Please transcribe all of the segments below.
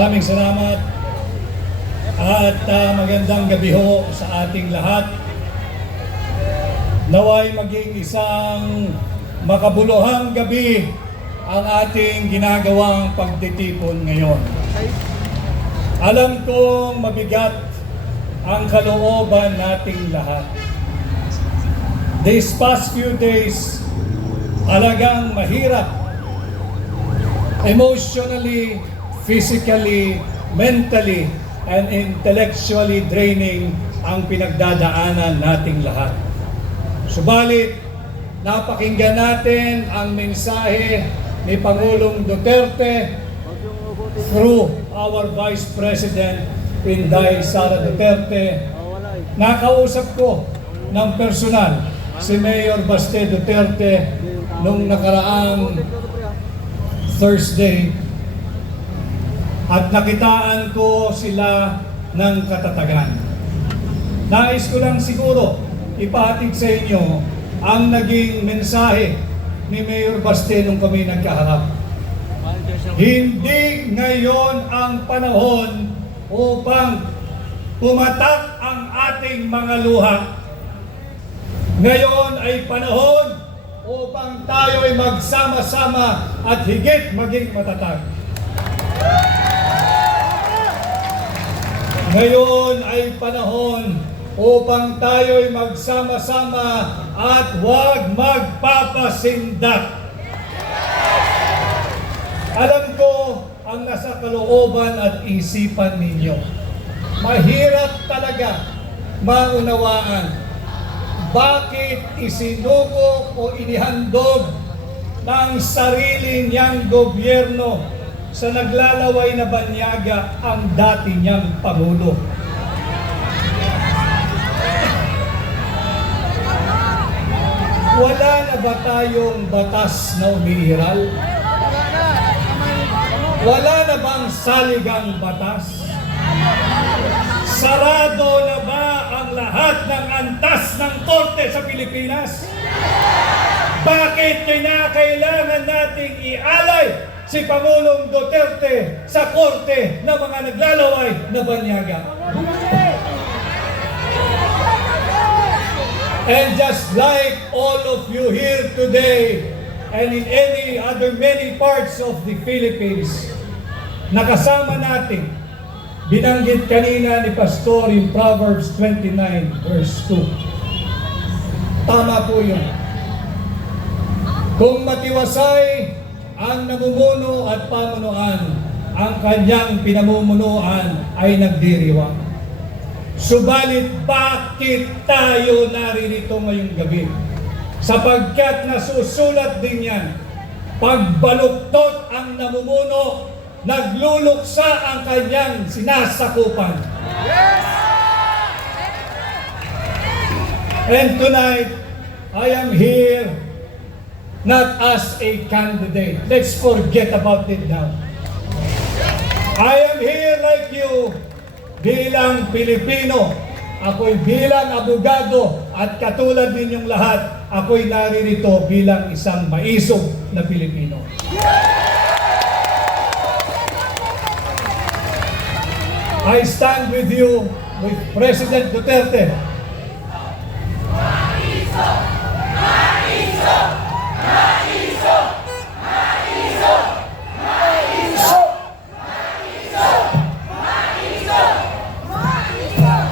Maraming salamat at magandang gabi ho sa ating lahat. Naway maging isang makabuluhang gabi ang ating ginagawang pagtitipon ngayon. Alam kong mabigat ang kalooban nating lahat. These past few days, talagang mahirap. Emotionally, physically, mentally, and intellectually draining ang pinagdadaanan nating lahat. Subalit, napakinggan natin ang mensahe ni Pangulong Duterte through our Vice President, Inday Sara Duterte. Nakausap ko ng personal si Mayor Baste Duterte nung nakaraang Thursday at nakitaan ko sila ng katatagan. Nais ko lang siguro ipahatid sa inyo ang naging mensahe ni Mayor Baste nung kami nagkaharap. Hindi ngayon ang panahon upang pumatak ang ating mga luha. Ngayon ay panahon upang tayo ay magsama-sama at higit maging matatag. Ngayon ay panahon upang tayo ay magsama-sama at huwag magpapasindak. Alam ko ang nasa kalooban at isipan ninyo. Mahirap talaga maunawaan bakit isinuko o inihandog ng sarili niyang gobyerno sa naglalaway na banyaga ang dati niyang Pangulo. Wala na ba tayong batas na umiiral? Wala na bang saligang batas? Sarado na ba ang lahat ng antas ng korte sa Pilipinas? Bakit kailangan nating ialay si Pangulong Duterte sa korte ng mga naglalaway na banyaga? And just like all of you here today and in any other many parts of the Philippines, nakasama natin, binanggit kanina ni Pastor in Proverbs 29 verse 2. Tama po yun. Kung matiwasay ang namumuno at pamunuan, ang kanyang pinamumunuan ay nagdiriwang. Subalit bakit tayo naririto ngayong gabi? Sapagkat nasusulat din yan, pagbaluktot ang namumuno, nagluluksa ang kanyang sinasakupan. Yes! And tonight, I am here not as a candidate. Let's forget about it now. I am here like you bilang Pilipino. Ako'y bilang abogado at katulad ninyong lahat, ako'y naririto bilang isang maisog na Pilipino. I stand with you, with President Duterte. Maisog! Maisog! Maisog! Maisog! Maisog! Maisog! Maisog!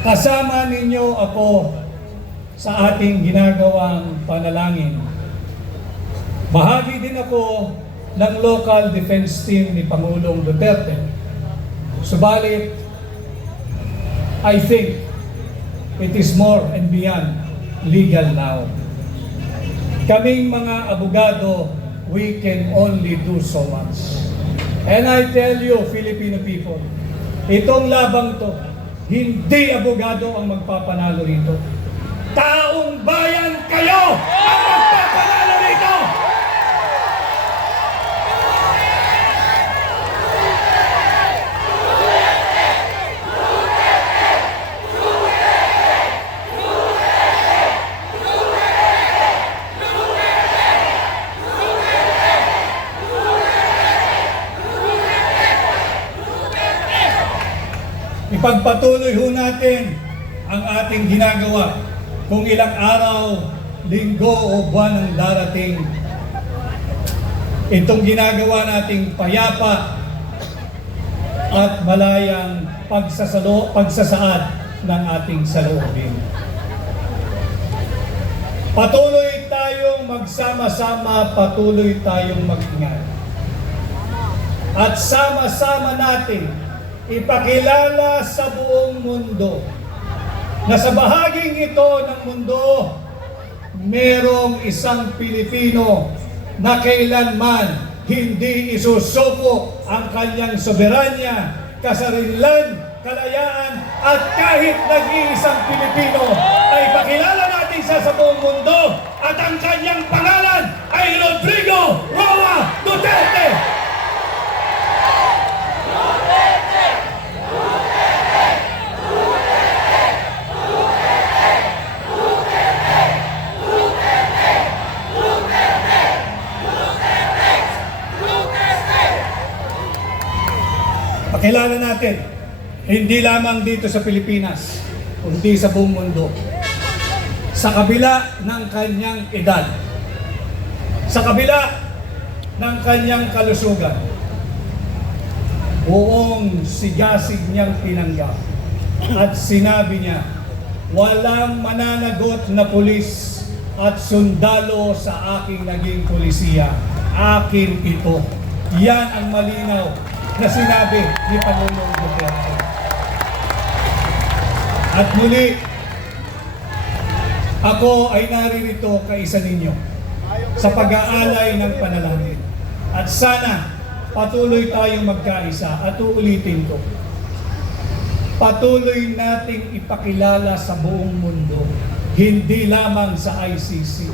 Kasama ninyo ako sa ating ginagawang panalangin. Bahagi din ako ng local defense team ni Pangulong Duterte. Subalit, I think it is more and beyond legal now. Kaming mga abogado, we can only do so much. And I tell you, Filipino people, itong labang to, hindi abogado ang magpapanalo rito. Taong bayan kayo ang magpapanalo rito! Ipagpatuloy ho natin ang ating ginagawa kung ilang araw, linggo o buwan ang darating. Itong ginagawa nating payapa at malayang pagsasaad ng ating saloobin. Patuloy tayong magsama-sama, patuloy tayong mag-ingat. At sama-sama natin ipakilala sa buong mundo na sa bahaging ito ng mundo, merong isang Pilipino na kailanman hindi isusuko ang kanyang soberanya, kasarinlan, kalayaan, at kahit nag-iisang Pilipino ay pakilala natin siya sa buong mundo at ang kanyang pangalan ay Rodrigo Roa Duterte! Pakilala natin, hindi lamang dito sa Pilipinas, kundi sa buong mundo. Sa kabila ng kanyang edad, sa kabila ng kanyang kalusugan, buong sigasig niyang pinanggap at sinabi niya, walang mananagot na pulis at sundalo sa aking naging pulisiya. Akin ito. Yan ang malinaw na sinabi ni Pangulong Duterte. At muli, ako ay naririto kaisa ninyo sa pag-aalay ng panalangin. At sana patuloy tayong magkaisa at uulitin ko. Patuloy nating ipakilala sa buong mundo, hindi lamang sa ICC,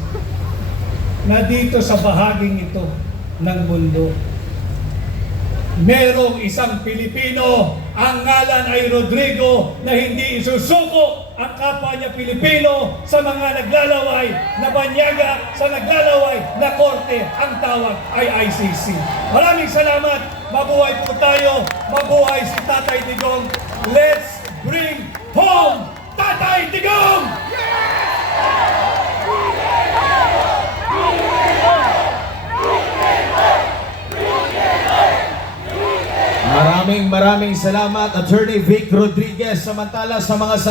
na dito sa bahaging ito ng mundo, merong isang Pilipino, ang ngalan ay Rodrigo, na hindi isusuko ang kapwa niya Pilipino sa mga naglalaway na banyaga, sa naglalaway na korte. Ang tawag ay ICC. Maraming salamat. Mabuhay po tayo. Mabuhay si Tatay Digong. Let's bring home Tatay Digong! Maraming salamat, Attorney Vic Rodriguez. Samantala sa mga